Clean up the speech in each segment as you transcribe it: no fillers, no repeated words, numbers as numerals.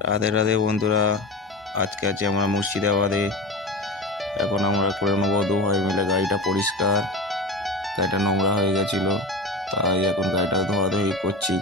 রাধে রাধে বন্ধুরা, আজকে আছি আমরা মুর্শিদাবাদে। এখন আমরা করে নেবো দু ভাই মিলে গাড়িটা পরিষ্কার। গাড়িটা নোংরা হয়ে গেছিলো, তাই এখন গাড়িটা ধোয়াধুয়ি করছি।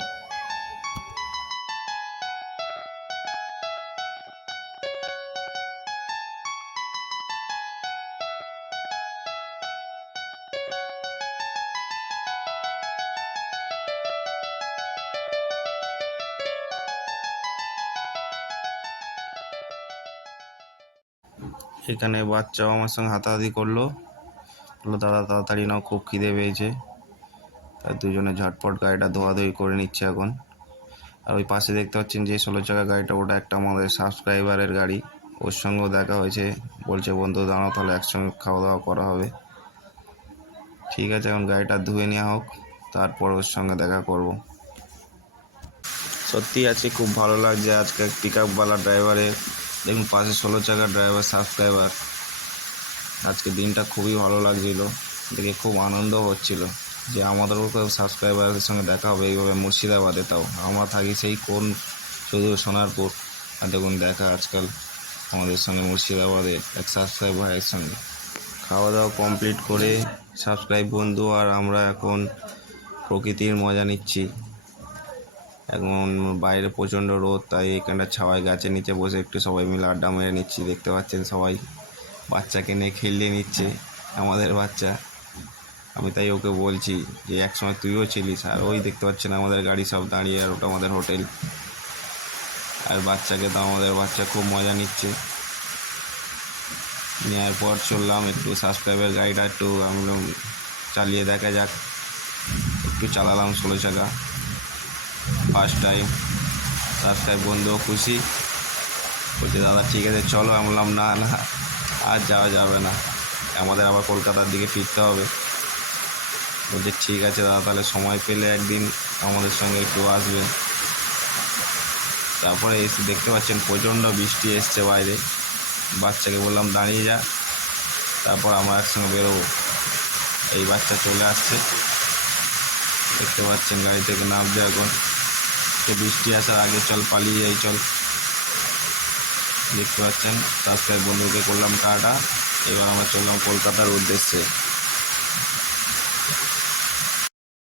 এখানে বাচ্চাও আমার সঙ্গে হাতাহাতি করলো, বললো দাদা তাড়াতাড়ি নাও, খুব খিদে পেয়েছে। তাই দুজনে ঝটপট গাড়িটা ধোয়াধুয়ি করে নিচ্ছে এখন। আর ওই পাশে দেখতে পাচ্ছেন যে 16 চাকা গাড়িটা, ওটা একটা আমাদের সাবস্ক্রাইবারের গাড়ি। ওর সঙ্গেও দেখা হয়েছে, বলছে বন্ধু দাঁড়াও তাহলে একসঙ্গে খাওয়া দাওয়া করা হবে। ঠিক আছে, এখন গাড়িটা ধুয়ে নেওয়া হোক, তারপর ওর সঙ্গে দেখা করব। সত্যি আজকে খুব ভালো লাগছে। আজকে পিক আপওয়ালা ড্রাইভারের, দেখুন পাশে 16 চাকার ড্রাইভার সাবস্ক্রাইবার। আজকে দিনটা খুবই ভালো লাগছিল, দেখে খুব আনন্দ হচ্ছিল যে আমাদেরও কেউ সাবস্ক্রাইবারের সঙ্গে দেখা হবে এইভাবে মুর্শিদাবাদে। তাও আমরা থাকি সেই কোন শুধু সোনারপুর, আর দেখুন দেখা আজকাল আমাদের সঙ্গে মুর্শিদাবাদে এক সাবস্ক্রাইব ভাইয়ের সঙ্গে। খাওয়া দাওয়া কমপ্লিট করে সাবস্ক্রাইব বন্ধু আর আমরা এখন প্রকৃতির মজা নিচ্ছি। এখন বাইরে প্রচণ্ড রোদ, তাই এখানটা ছাওয়ায় গাছের নিচে বসে একটু সবাই মিলে আড্ডা মেরে নিচ্ছি। দেখতে পাচ্ছেন সবাই বাচ্চাকে নিয়ে খেলিয়ে নিচ্ছে, আমাদের বাচ্চা। আমি তাই ওকে বলছি যে একসময় তুইও ছিলিস। আর ওই দেখতে পাচ্ছেন আমাদের গাড়ি সব দাঁড়িয়ে, আর ওটা আমাদের হোটেল। আর বাচ্চাকে তো আমাদের বাচ্চা খুব মজা নিচ্ছে। নেওয়ার পর চললাম একটু সাবস্ক্রাইবের গাড়িটা একটু আমরা চালিয়ে দেখা যাক। একটু চালালাম 16 চাকা, ফার্স্ট টাইম। সাবস্ক্রাইব বন্ধুও খুশি, বলছে দাদা ঠিক আছে চলো। আমি বললাম না না, আর যাওয়া যাবে না, আমাদের আবার কলকাতার দিকে ফিরতে হবে। বলছে ঠিক আছে দাদা, তাহলে সময় পেলে একদিন আমাদের সঙ্গে একটু আসবেন। তারপরে এসে দেখতে পাচ্ছেন প্রচণ্ড বৃষ্টি এসছে বাইরে। বাচ্চাকে বললাম দাঁড়িয়ে যা, তারপর আমরা একসঙ্গে বেরোবো। এই বাচ্চা চলে আসছে, দেখতে পাচ্ছেন গাড়ি থেকে নামছে এখন। তো বৃষ্টি আসার আগে চল পালিয়ে যাই, চল। দেখতে পাচ্ছেন সাবস্ক্রাইব বন্ধুকে করলাম টাটা। এবার আমরা চললাম কলকাতার উদ্দেশ্যে।